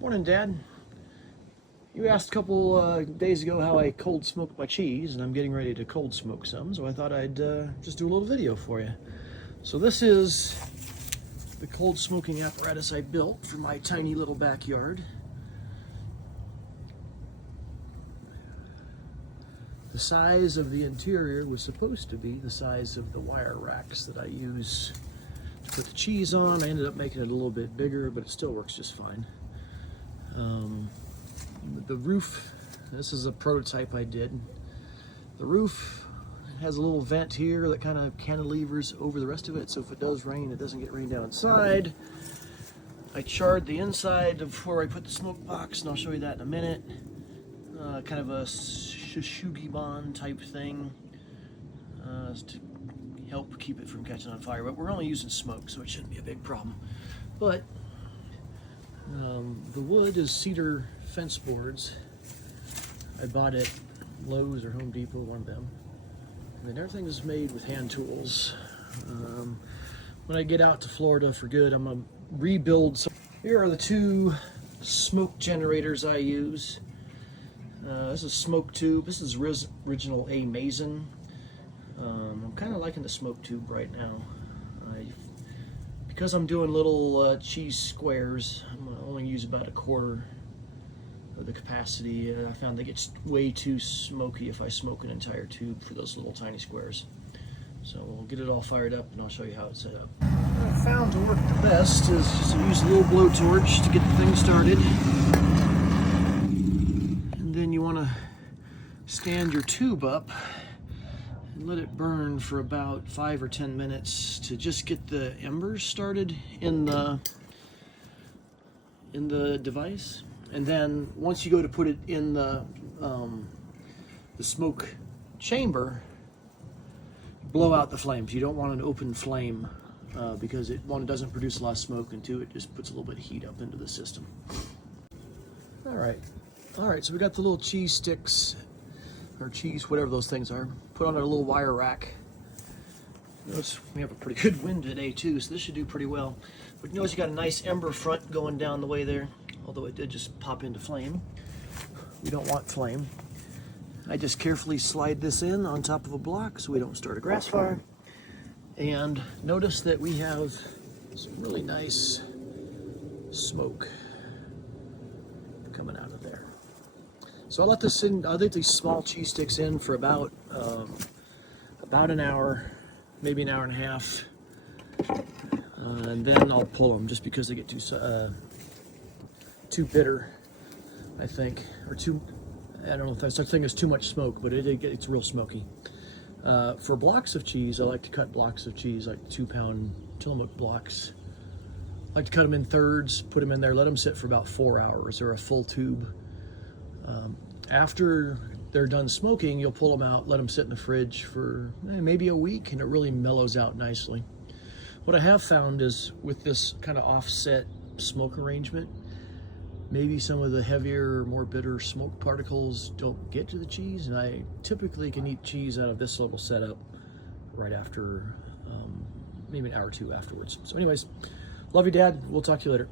Morning, Dad. You asked a couple days ago how I cold smoke my cheese, and I'm getting ready to cold smoke some, so I thought I'd just do a little video for you. So this is the cold smoking apparatus I built for my tiny little backyard. The size of the interior was supposed to be the size of the wire racks that I use to put the cheese on. I ended up making it a little bit bigger, but it still works just fine. The roof, this is a prototype I did. The roof has a little vent here that kind of cantilevers over the rest of it, so if it does rain, it doesn't get rain down inside. I charred the inside of where I put the smoke box, and I'll show you that in a minute. Kind of a Shushugiban type thing to help keep it from catching on fire, but we're only using smoke, so it shouldn't be a big problem. But the wood is cedar fence boards. I bought at Lowe's or Home Depot, one of them. And then everything is made with hand tools. When I get out to Florida for good, I'm gonna rebuild some. Here are the two smoke generators I use. This is smoke tube. This is original A Mason. I'm kind of liking the smoke tube right now. Because I'm doing little cheese squares, I'm gonna only use about a quarter of the capacity. I found they get way too smoky if I smoke an entire tube for those little tiny squares. So we'll get it all fired up and I'll show you how it's set up. What I found to work the best is just to use a little blowtorch to get the thing started. And then you want to stand your tube up and let it burn for about 5 or 10 minutes to just get the embers started in the device. And then once you go to put it in the smoke chamber, blow out the flames. You don't want an open flame because one, it doesn't produce a lot of smoke, and two, it just puts a little bit of heat up into the system. All right, so we got the little cheese sticks, or cheese, whatever those things are, put on our little wire rack. Notice we have a pretty good wind today too, so this should do pretty well. But notice you got a nice ember front going down the way there, although it did just pop into flame. We don't want flame. I just carefully slide this in on top of a block so we don't start a grass fire. And notice that we have some really nice smoke coming out of there. So I'll let this in, I'll let these small cheese sticks in for about an hour, maybe an hour and a half. And then I'll pull them just because they get too bitter, I think, or too, I don't know if that's such thing as too much smoke, but it's real smoky. For blocks of cheese, I like to cut blocks of cheese, like 2-pound Tillamook blocks. I like to cut them in thirds, put them in there, let them sit for about 4 hours, or a full tube. After they're done smoking, you'll pull them out, let them sit in the fridge for maybe a week, and it really mellows out nicely. What I have found is with this kind of offset smoke arrangement, maybe some of the heavier, more bitter smoke particles don't get to the cheese, and I typically can eat cheese out of this little setup right after, maybe an hour or two afterwards. So anyways, love you, Dad. We'll talk to you later.